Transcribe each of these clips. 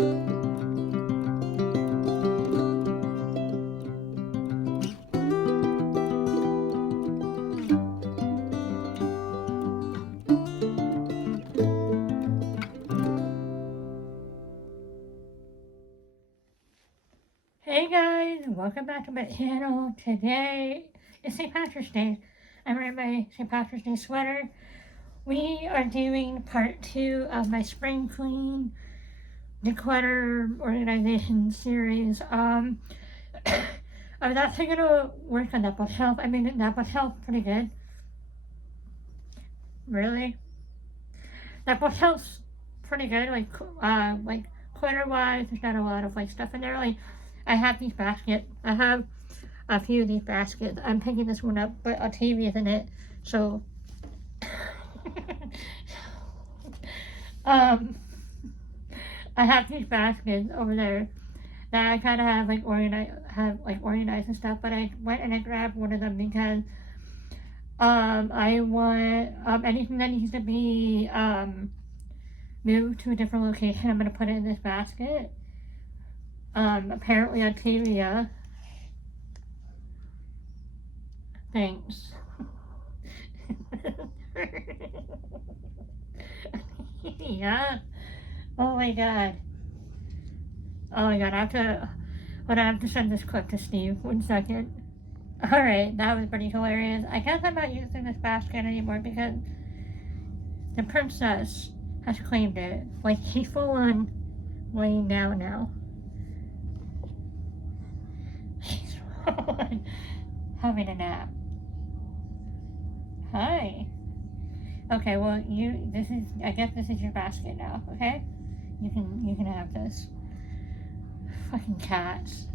Hey guys, welcome back to my channel. Today is St. Patrick's Day. I'm wearing my St. Patrick's Day sweater. We are doing part 2 of my spring clean, the Clutter organization series. I was actually gonna work on that bookshelf. I mean, that bookshelf pretty good. Really, that bookshelf's pretty good. Like clutter wise, there's not a lot of like stuff in there. Like, I have these baskets. I have a few of these baskets. I'm picking this one up, but a TV is in it, so um, I have these baskets over there that I kind of have organized and stuff. But I went and I grabbed one of them because I want anything that needs to be moved to a different location. I'm gonna put it in this basket. Apparently Octavia thanks. Yeah. Oh my god. Oh my god. I have to send this clip to Steve. 1 second. Alright, that was pretty hilarious. I guess I'm not using this basket anymore because the princess has claimed it. Like, she's full on laying down now. She's full on having a nap. Hi. Okay, well, I guess this is your basket now, okay? You can have this. Fucking cats.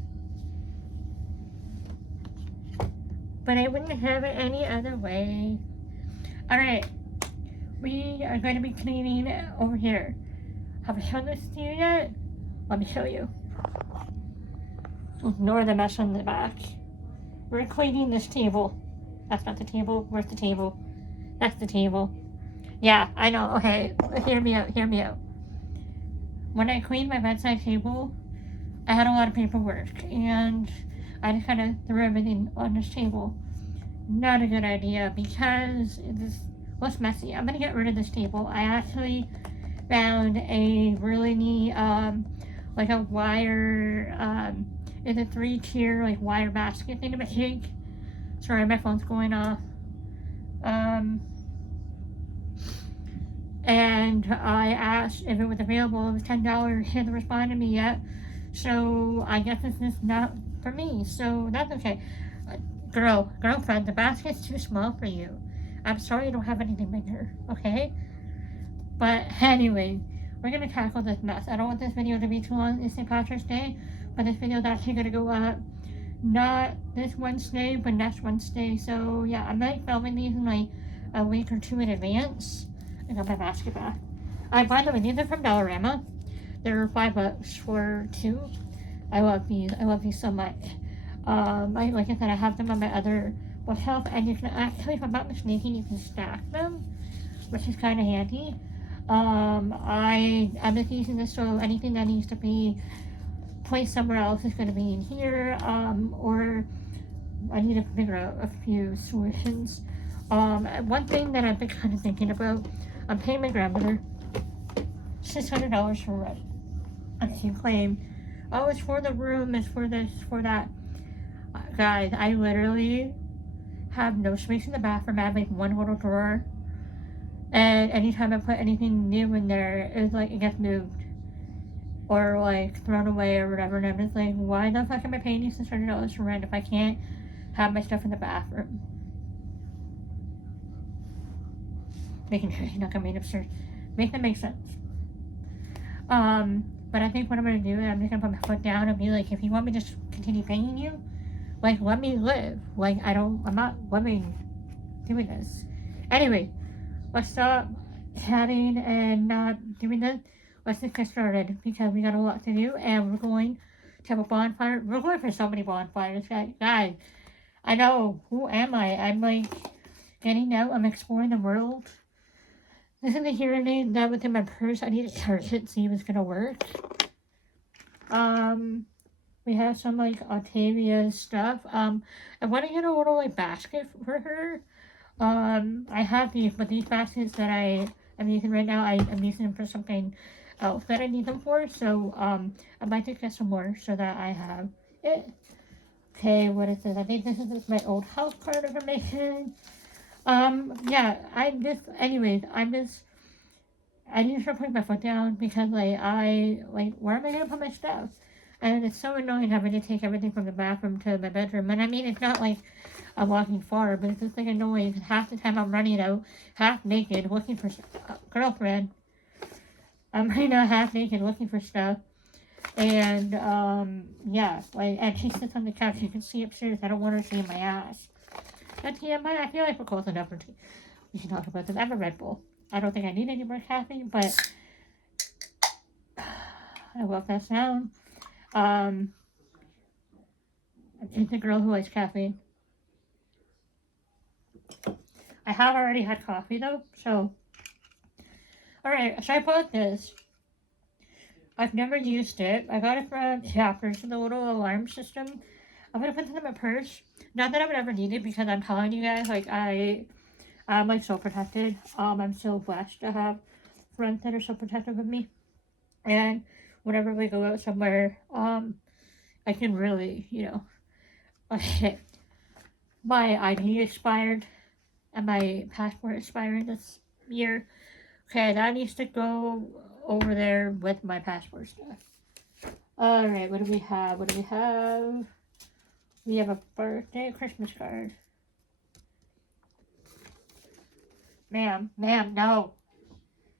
But I wouldn't have it any other way. Alright, we are going to be cleaning over here. Have I shown this to you yet? Let me show you. Ignore the mess on the back. We're cleaning this table. That's not the table. Where's the table? That's the table. Yeah, I know. Okay, hear me out. When I cleaned my bedside table, I had a lot of paperwork, and I just kind of threw everything on this table. Not a good idea because this looks messy. I'm gonna get rid of this table. I actually found a really neat, like a wire, it's a 3-tier, like, wire basket thing to make. Sorry, my phone's going off. And I asked if it was available. It was $10. He hasn't responded to me yet. So I guess this is not for me. So that's okay. Girlfriend, the basket's too small for you. I'm sorry I don't have anything bigger, okay? But anyway, we're gonna tackle this mess. I don't want this video to be too long. It's St. Patrick's Day, but this video is actually gonna go up not this Wednesday, but next Wednesday. So yeah, I'm like filming these in like a week or two in advance. I got my basket back. By the way, these are from Dollarama. They're $5 for 2. I love these. I love these so much. Like I said, I have them on my other bookshelf, and you can actually, if I'm not mistaken, you can stack them, which is kind of handy. I'm just using this so anything that needs to be placed somewhere else is going to be in here, or I need to figure out a few solutions. One thing that I've been kind of thinking about, I'm paying my grandmother $600 for rent. And she claimed, oh, it's for the room, it's for this, for that. Guys, I literally have no space in the bathroom. I have like one little drawer. And anytime I put anything new in there, it's like it gets moved. Or like thrown away or whatever. And I'm just like, why the fuck am I paying you $600 for rent if I can't have my stuff in the bathroom? Making sure she's not gonna be upstairs. Make that make sense. But I think what I'm gonna do is I'm just gonna put my foot down and be like, if you want me to continue paying you, like, let me live. Like, I'm not loving doing this. Anyway, let's stop chatting and not doing this. Let's just get started because we got a lot to do and we're going to have a bonfire. We're going for so many bonfires, guys. I know, who am I? I'm like getting out, I'm exploring the world. This is the hearing aid that was in my purse. I need to charge it, see if it's gonna work. We have some like Octavia stuff. I want to get a little like basket for her. I have these, but these baskets that I'm using right now, I'm using them for something else that I need them for. So I might just get some more so that I have it. Okay, what is this? I think this is my old house card information. Yeah, I need to start putting my foot down because where am I gonna put my stuff? And it's so annoying having to take everything from the bathroom to my bedroom. And I mean, it's not like I'm walking far, but it's just like annoying because half the time I'm running out half naked looking for girlfriend. I'm running out half naked looking for stuff. And, yeah, and she sits on the couch. You can see upstairs. I don't want her seeing my ass. But TMI, I feel like we're close enough. We should talk about this. I have a Red Bull. I don't think I need any more caffeine, but I love that sound. It's a girl who likes caffeine. I have already had coffee though, so. Alright, so I bought this. I've never used it. I got it from Chapters, the little alarm system. I'm gonna put it in my purse. Not that I would ever need it because I'm telling you guys, I'm like so protected. I'm so blessed to have friends that are so protective of me. And whenever we go out somewhere, I can really, oh shit. My ID expired and my passport expired this year. Okay, that needs to go over there with my passport stuff. Alright, what do we have? What do we have? We have a birthday Christmas card. Ma'am, no.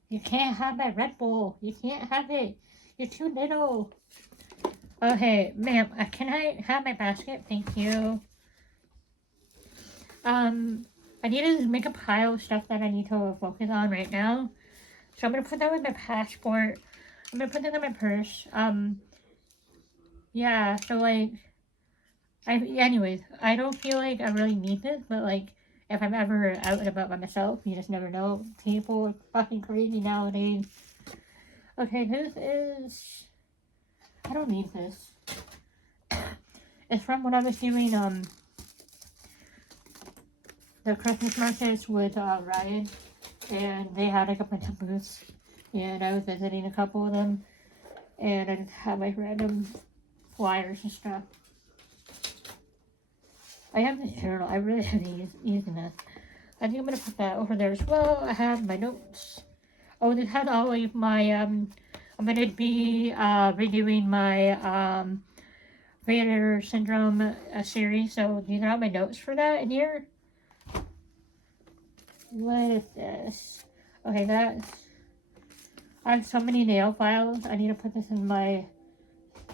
You can't have my Red Bull. You can't have it. You're too little. Okay, ma'am, can I have my basket? Thank you. I need to make a pile of stuff that I need to focus on right now. So I'm gonna put that with my passport. I'm gonna put that in my purse. Yeah, so anyways, I don't feel like I really need this, but like, if I'm ever out and about by myself, you just never know. People are fucking crazy nowadays. Okay, this is, I don't need this. It's from when I was doing, the Christmas markets with, Ryan, and they had like a bunch of booths, and I was visiting a couple of them, and I just had like random flyers and stuff. I have this journal. I really should be using this. I think I'm gonna put that over there as well. I have my notes. Oh, this has all of my I'm gonna be redoing my Vader Syndrome series. So these are all my notes for that in here. What is this? Okay, I have so many nail files. I need to put this in my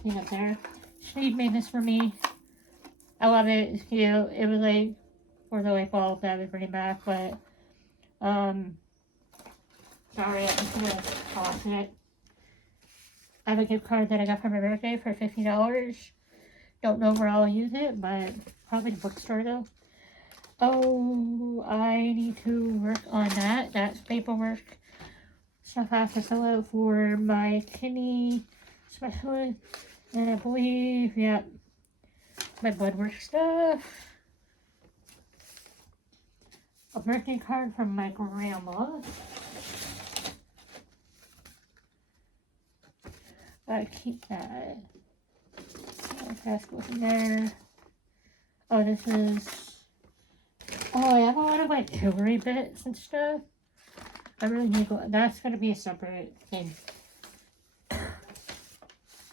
thing up there. Steve made this for me. I love it. It's cute. It was like for the light bulb that I was bringing back, but sorry, I'm just gonna toss it. I have a gift card that I got for my birthday for $50. Don't know where I'll use it, but probably the bookstore though. Oh, I need to work on that. That's paperwork. Stuff I have to fill out for my kidney specialist. And I believe, yeah, my blood work stuff. A birthday card from my grandma. I keep that. That's goes in there. Oh, this is. Oh, I have a lot of like jewelry bits and stuff. I really need to. That's gonna be a separate thing.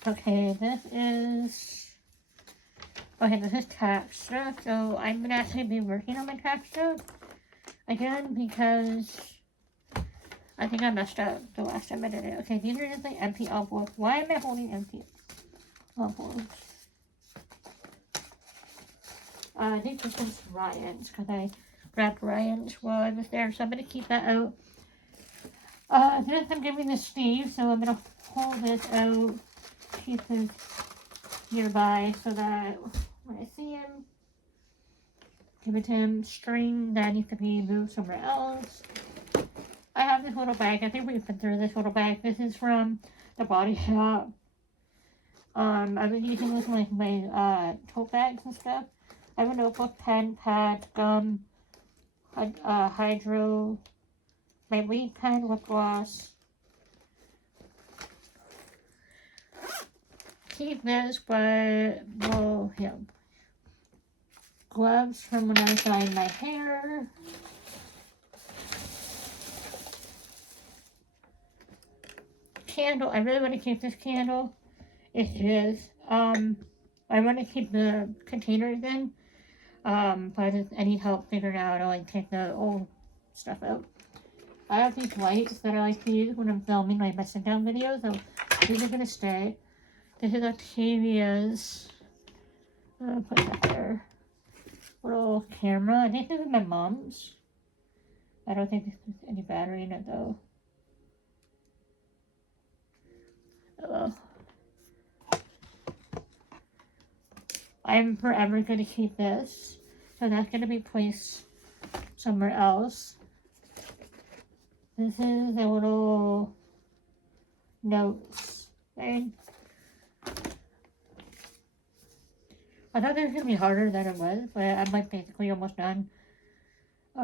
Okay, this is. Okay, this is tax stuff. So I'm gonna actually be working on my tax stuff again because I think I messed up the last time I did it. Okay, these are just like empty envelopes. Why am I holding empty envelopes? I think this is Ryan's because I grabbed Ryan's while I was there, so I'm gonna keep that out. This I'm giving this Steve, so I'm gonna pull this out, keep this nearby so that when I see him, give it to him. String that needs to be moved somewhere else. I have this little bag. I think we've been through this little bag. This is from the Body Shop. I've been using this in like my tote bags and stuff. I have a notebook, pen, pad, gum, hydro, my weed pen, lip gloss. Keep this, but well, yeah. Gloves from when I was dyeing my hair. Candle. I really want to keep this candle. It is. I want to keep the containers in. But I need help figuring out how to like take the old stuff out. I have these lights that I like to use when I'm filming like my sit down videos, so these are gonna stay. This is Octavia's. I'll put that there. Little camera. I think this is my mom's. I don't think there's any battery in it though. Oh. I'm forever gonna keep this, so that's gonna be placed somewhere else. This is a little notes thing. I thought this was gonna be harder than it was, but I'm like basically almost done. I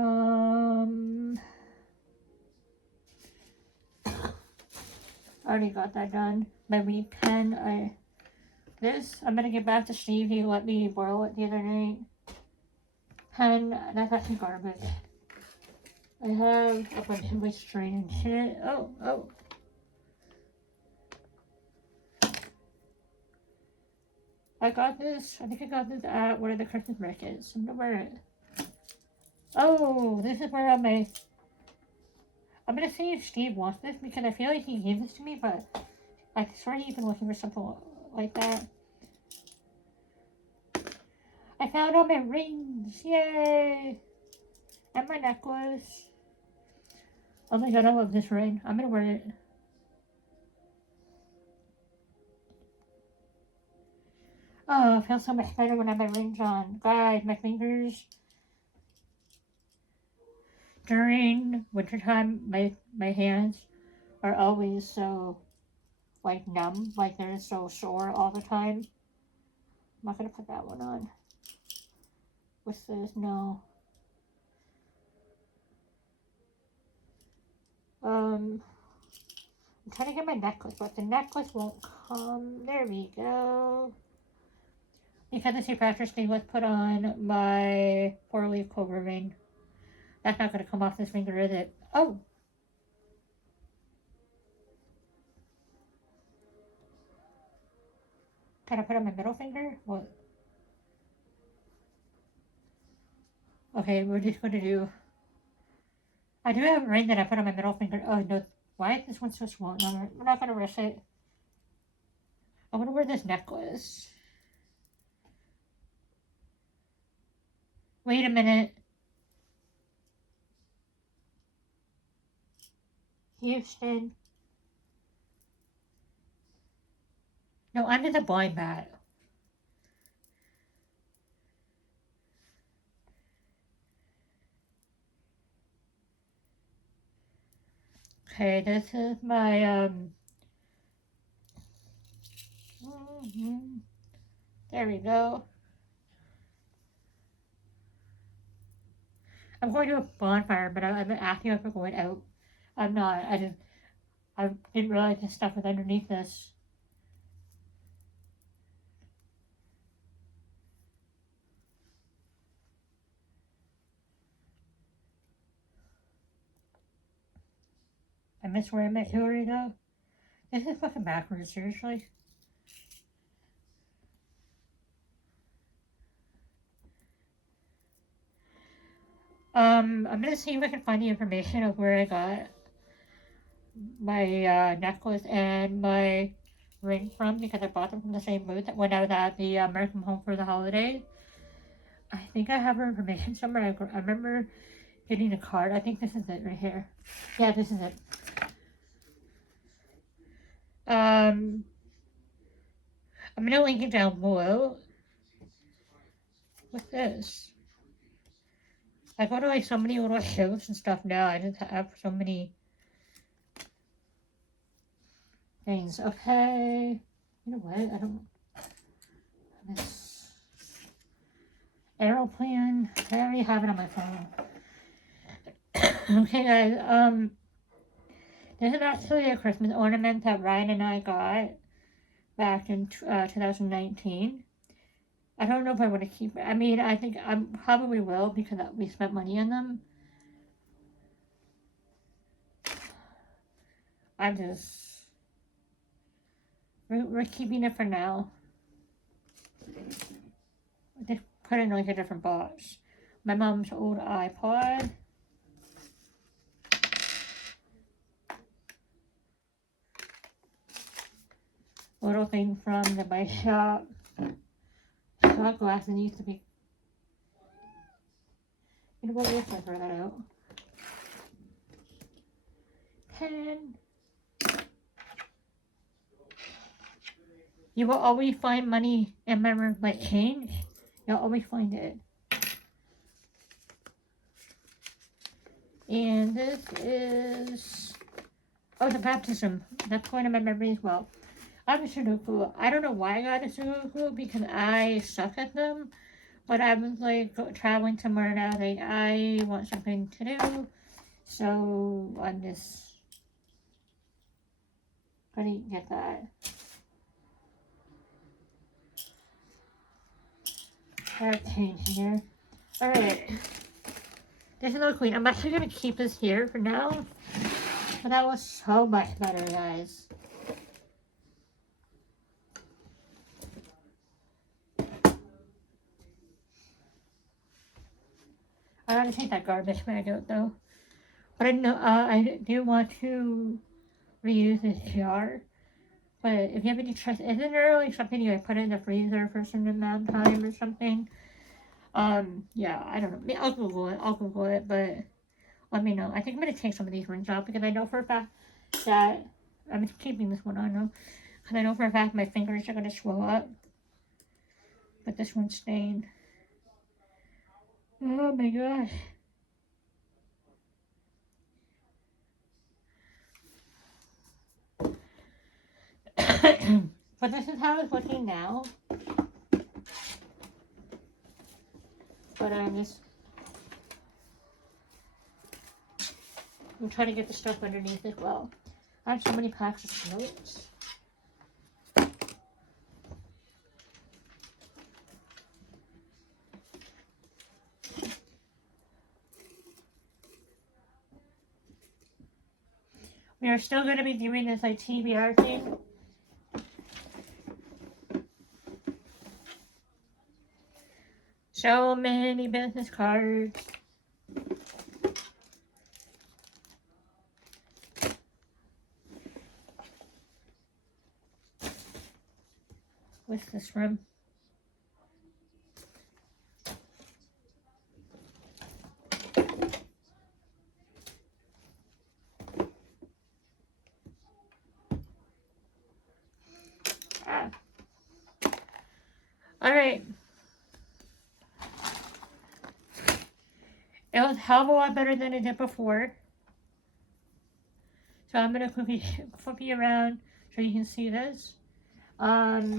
already got that done. My weed pen, I'm gonna get back to Steve. He let me borrow it the other night. Pen, that's actually garbage. I have a bunch of my string and shit. Oh. I got this. I think I got this at where the Christmas market is. I'm gonna wear it. Oh, this is where I'm gonna see if Steve wants this because I feel like he gave this to me, but I swear he's been looking for something like that. I found all my rings! Yay! And my necklace. Oh my god, I love this ring. I'm gonna wear it. Oh, it feels so much better when I have my rings on. Guys, my fingers during wintertime, my hands are always so like numb, like they're so sore all the time. I'm not gonna put that one on. What's this? No. I'm trying to get my necklace, but the necklace won't come. There we go. Because it's St. Patrick's Day, let's put on my 4-leaf clover ring. That's not gonna come off this finger, is it? Oh! Can I put on my middle finger? What? Okay, we're just gonna do... I do have a ring that I put on my middle finger. Oh, no. Why is this one so small? No, we're not gonna risk it. I'm gonna wear this necklace. Wait a minute. Houston. No, I'm in the blind mat. Okay, this is my, there we go. I'm going to a bonfire, but I'm asking if we're going out. I'm not. I didn't realize this stuff was underneath this. I miss wearing my jewelry though. This is fucking backwards, seriously. I'm gonna see if I can find the information of where I got my necklace and my ring from because I bought them from the same booth when I was at the American Home for the holidays. I think I have her information somewhere. I remember getting a card. I think this is it right here. Yeah, this is it. I'm gonna link it down below. What's this? I go to like so many little shows and stuff now. I just have so many things. Okay. You know what? I don't. This aeroplane. I already have it on my phone. Okay, guys. This is actually a Christmas ornament that Ryan and I got back in 2019. I don't know if I want to keep it. I mean, I think I probably will because we spent money on them. I'm just. We're keeping it for now. Just put it in like a different box. My mom's old iPod. Little thing from the bike shop. Shot glass and used to be. You know what? Let's throw that out. Pen. You will always find money in my room, like change. You'll always find it. And this is. Oh, the baptism. That's going to my memory as well. I have a Sudoku. I don't know why I got a Sudoku because I suck at them. But I was like traveling somewhere now. Like I want something to do. So I'm just gonna get that. I have change here. Alright. There's another queen. I'm actually gonna keep this here for now. But that was so much better, guys. I gotta take that garbage bag out though. But I know I do want to reuse this jar. But if you have any trust, isn't there like something you like put in the freezer for a certain amount of time or something? Yeah, I don't know. I mean, I'll Google it, but let me know. I think I'm gonna take some of these rings out because I know for a fact that I'm keeping this one on though. Because I know for a fact my fingers are gonna swell up. But this one's stained. Oh my gosh. But this is how it's looking now. But I'm trying to get the stuff underneath as well. I have so many packs of notes. We are still going to be doing this like TBR thing. So many business cards. What's this from? Alright. It was a hell of a lot better than it did before. So I'm going to flip you around so you can see this. I'm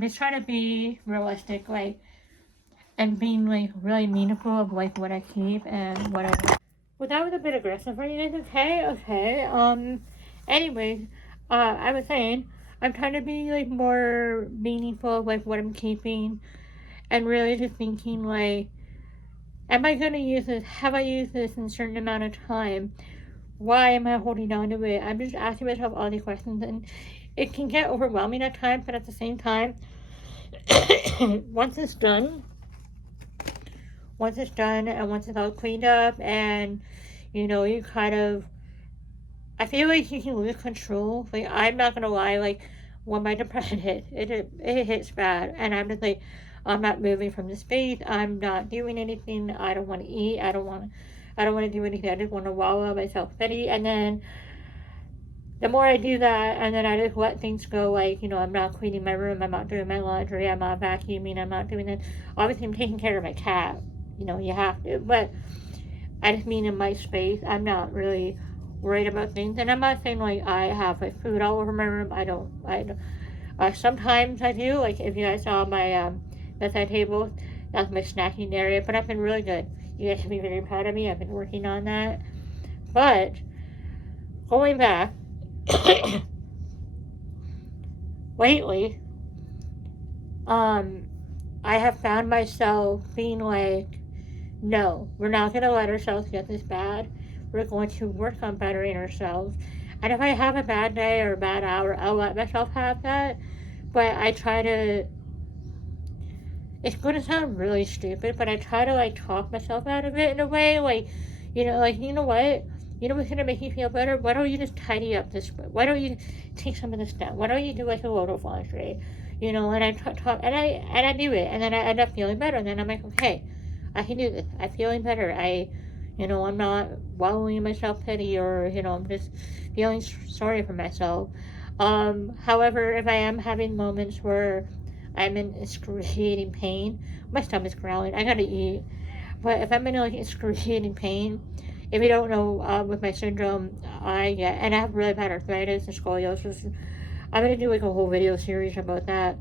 just trying to be realistic, like, and being, like, really meaningful of, like, what I keep and what I... Well, that was a bit aggressive for you guys, okay. Anyways, I was saying, I'm trying to be, like, more meaningful of, like, what I'm keeping, and really just thinking, like, am I going to use this? Have I used this in a certain amount of time? Why am I holding on to it? I'm just asking myself all these questions, and it can get overwhelming at times, but at the same time, once it's done, and once it's all cleaned up, and, you know, you kind of, I feel like you can lose control. Like, I'm not gonna lie, like, when my depression hit, it hits bad, and I'm just like, I'm not moving from the space, I'm not doing anything, I don't want to eat, I don't want to do anything, I just want to wallow myself pity, and then, the more I do that, and then I just let things go, like, you know, I'm not cleaning my room, I'm not doing my laundry, I'm not vacuuming, I'm not doing that. Obviously, I'm taking care of my cat, you know, you have to, but I just mean in my space, I'm not really worried about things. And I'm not saying like I have like food all over my room. I don't. Sometimes I do. Like if you guys saw my bedside table, that's my snacking area. But I've been really good. You guys should be very proud of me. I've been working on that. But going back, lately, I have found myself being like, no, we're not gonna let ourselves get this bad. We're going to work on bettering ourselves. And if I have a bad day or a bad hour, I'll let myself have that. But I try to, it's going to sound really stupid, but I try to like talk myself out of it in a way. Like, you know what? You know what's going to make you feel better? Why don't you just tidy up this? Why don't you take some of this down? Why don't you do like a load of laundry? And I talk, and I do it, and then I end up feeling better. And then I'm like, okay, I can do this. I'm feeling better. I'm not wallowing in my self pity, or I'm just feeling sorry for myself. However, if I am having moments where I'm in excruciating pain, my stomach's growling. I gotta eat. But if I'm in like excruciating pain, if you don't know, with my syndrome, and I have really bad arthritis and scoliosis. I'm gonna do like a whole video series about that.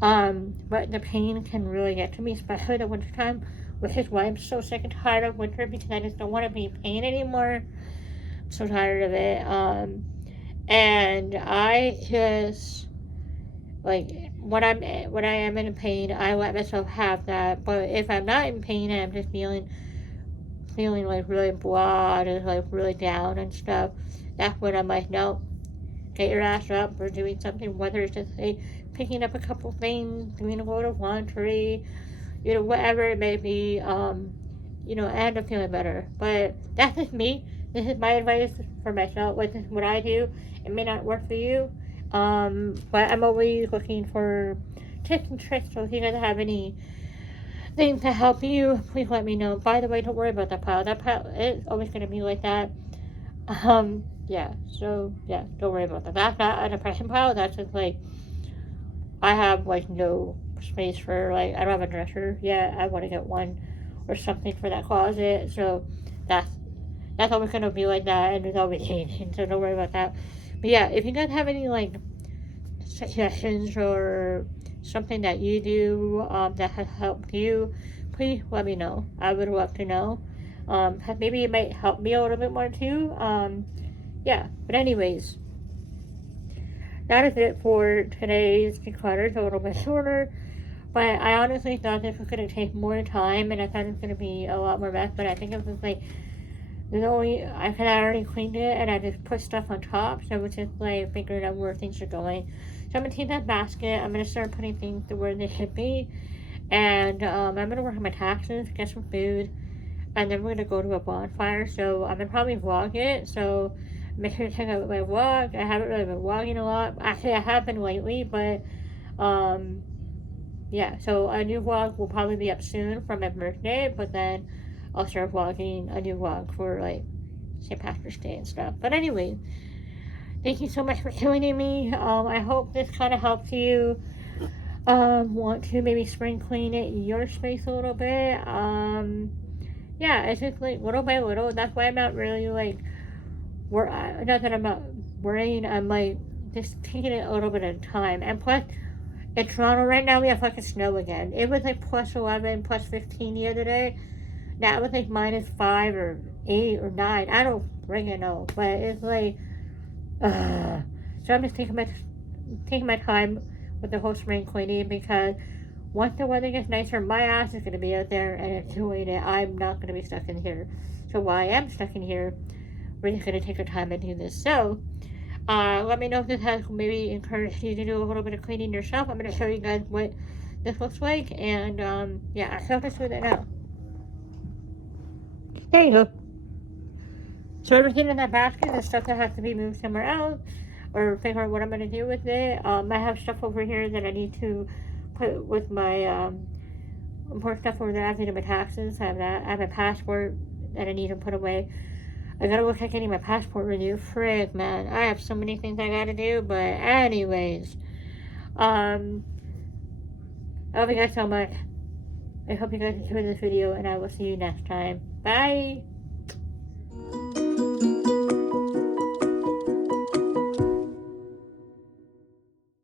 But the pain can really get to me, especially the wintertime, which is why I'm so sick and tired of winter, because I just don't want to be in pain anymore. I'm so tired of it. And I just like when I am in pain, I let myself have that. But if I'm not in pain and I'm just feeling like really blah and like really down and stuff, that's when I'm like, no, get your ass up or doing something, whether it's just like picking up a couple things, doing a load of laundry, whatever it may be, I end up feeling better. But that's just me. This is my advice for myself. Like, this is what I do. It may not work for you. But I'm always looking for tips and tricks. So if you guys have any things to help you, please let me know. By the way, don't worry about that pile. That pile is always going to be like that. Yeah, so, yeah, don't worry about that. That's not a depression pile. That's just, like, I have, like, no space for, like, I don't have a dresser yet. I want to get one or something for that closet. So, that's always going to be like that, and it's always changing. So, don't worry about that. But, yeah, if you guys have any, like, suggestions or something that you do, that has helped you, please let me know. I would love to know. Maybe it might help me a little bit more, too. Yeah, but anyways, that is it for today's Clutter. It's a little bit shorter, but I honestly thought this was going to take more time, and I thought it was going to be a lot more mess, but I think it was like, I had already cleaned it, and I just put stuff on top, so it was just like figuring out where things are going. So I'm going to take that basket, I'm going to start putting things to where they should be, and I'm going to work on my taxes, get some food, and then we're going to go to a bonfire, so I'm going to probably vlog it, so make sure to check out my vlog. I haven't really been vlogging a lot. Actually, I have been lately, but, yeah, so a new vlog will probably be up soon for my birthday, but then I'll start vlogging a new vlog for, like, St. Patrick's Day and stuff. But anyway, thank you so much for joining me. I hope this kind of helps you, want to maybe spring clean your space a little bit. Yeah, it's just, like, little by little. That's why I'm not really, like, not that I'm not worrying, I'm like just taking it a little bit at a time. And plus, in Toronto right now, we have fucking snow again. It was like plus 11, plus 15 the other day. Now it was like minus 5 or 8 or 9. I don't freaking know, but it's like, so I'm just taking my time with the whole spring cleaning, because once the weather gets nicer, my ass is gonna be out there and enjoying it. I'm not gonna be stuck in here. So while I am stuck in here, we're just going to take our time and do this. So, let me know if this has maybe encouraged you to do a little bit of cleaning yourself. I'm going to show you guys what this looks like. And, yeah, I'll just do it now. There you go. So everything in that basket is stuff that has to be moved somewhere else, or figure out what I'm going to do with it. I have stuff over here that I need to put with my, more stuff over there. I have to do my taxes. I have that. I have a passport that I need to put away. I gotta look at getting my passport renewed. Frig, man. I have so many things I gotta do, but anyways. I love you guys so much. I hope you guys enjoyed this video, and I will see you next time. Bye!